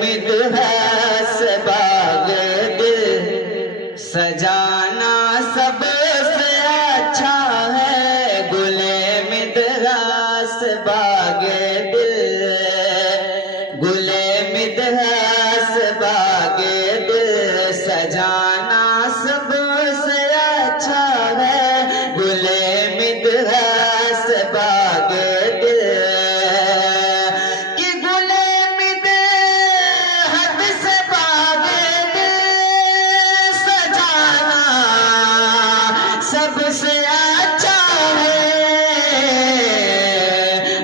मिदहस बाग दिल सजाना सबसे अच्छा है। गुले मिदहस बाग दिल, गुले मिदहस बाग दिल सजाना सबसे अच्छा है। गुले मिदहस बाग दिल कि गुले मिदहस बाग दिल सजाना सबसे अच्छा है।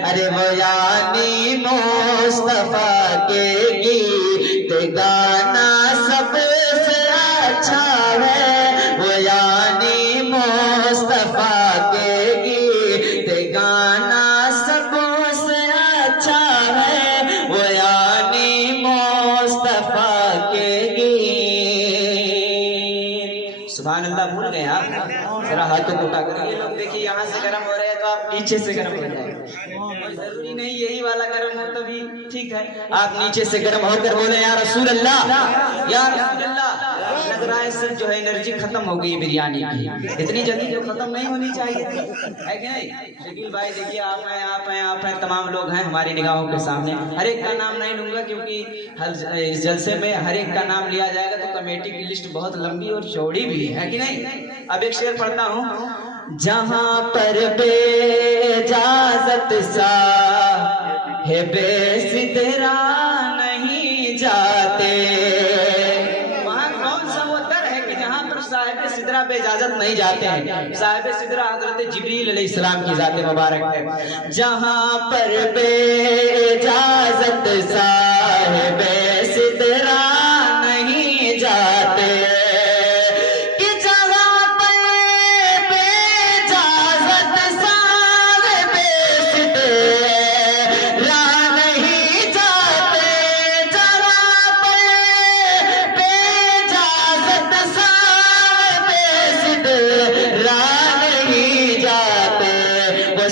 अरे वो यानी मुस्तफा के गीत गाना सबसे अच्छा है। वो यानी मुस्तफा के गीत गाना सबसे अच्छा है। वो यानी मुस्तफा के गीत। सुभान अल्लाह। भूल गए आप? जरा हाथों को उठा कर ये लोग देखिए, यहाँ से गर्म हो रहे हैं तो आप नीचे से गर्म हो जाए। जरूरी नहीं यही वाला गर्म हो तभी ठीक है। आप नीचे से गर्म होकर बोले या रसूल अल्लाह, या रसूल अल्लाह। लग रहा है सब जो है एनर्जी खत्म हो गई बिरयानी की। इतनी जल्दी जो खत्म नहीं होनी चाहिए थी, है कि नहीं? शकील भाई देखिए, आप हैं, आप हैं, आप हैं, तमाम लोग हैं हमारी निगाहों के सामने। हर एक का नाम नहीं लूंगा क्योंकि इस जलसे में हर एक का नाम लिया जाएगा तो कमेटी की लिस्ट बहुत लंबी और चौड़ी भी है कि नहीं? अब एक शेर पढ़ता हूँ। जहां पर बेइजाजत साहिबे सिदरा नहीं जाते, वहां कौन सा वो दर है कि जहां पर साहिबे सिदरा बेइजाजत नहीं जाते हैं? साहिबे सिदरा हजरत जिब्रील अलैहिस्सलाम की जात मुबारक है। जहां पर बेइजाजत साहिबे सिदरा नहीं जाते,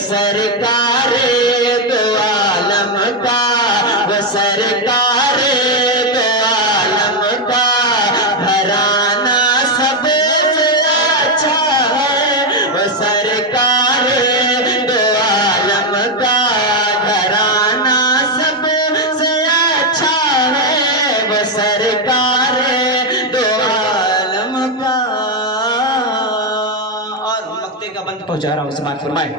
सरकारे दो आलम का, वो सरकारे दो आलम का घराना सबसे अच्छा है। वो सरकारे दो आलम का घराना सबसे अच्छा है। वो सरकारे दो आलम का। और मक्ते का बंद पहुंचा रहा हूं, समाज फरमाए।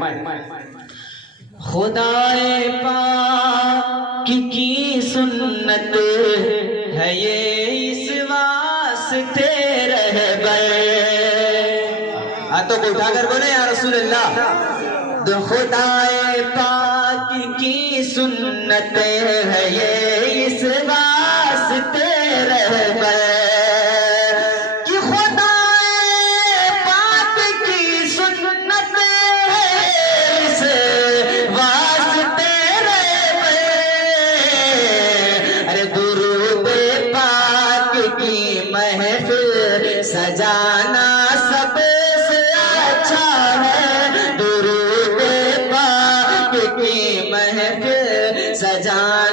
खुदाए पाक की सुन्नत है ये, इस वास्ते रह गए। हाथों को उठाकर बोले या रसूल अल्लाह। तो खुदाए पाक की सुन्नत है ये, इस वास्ते रह गए। सजाना सबसे अच्छा है। दुरूद पाक की महफिल सजाना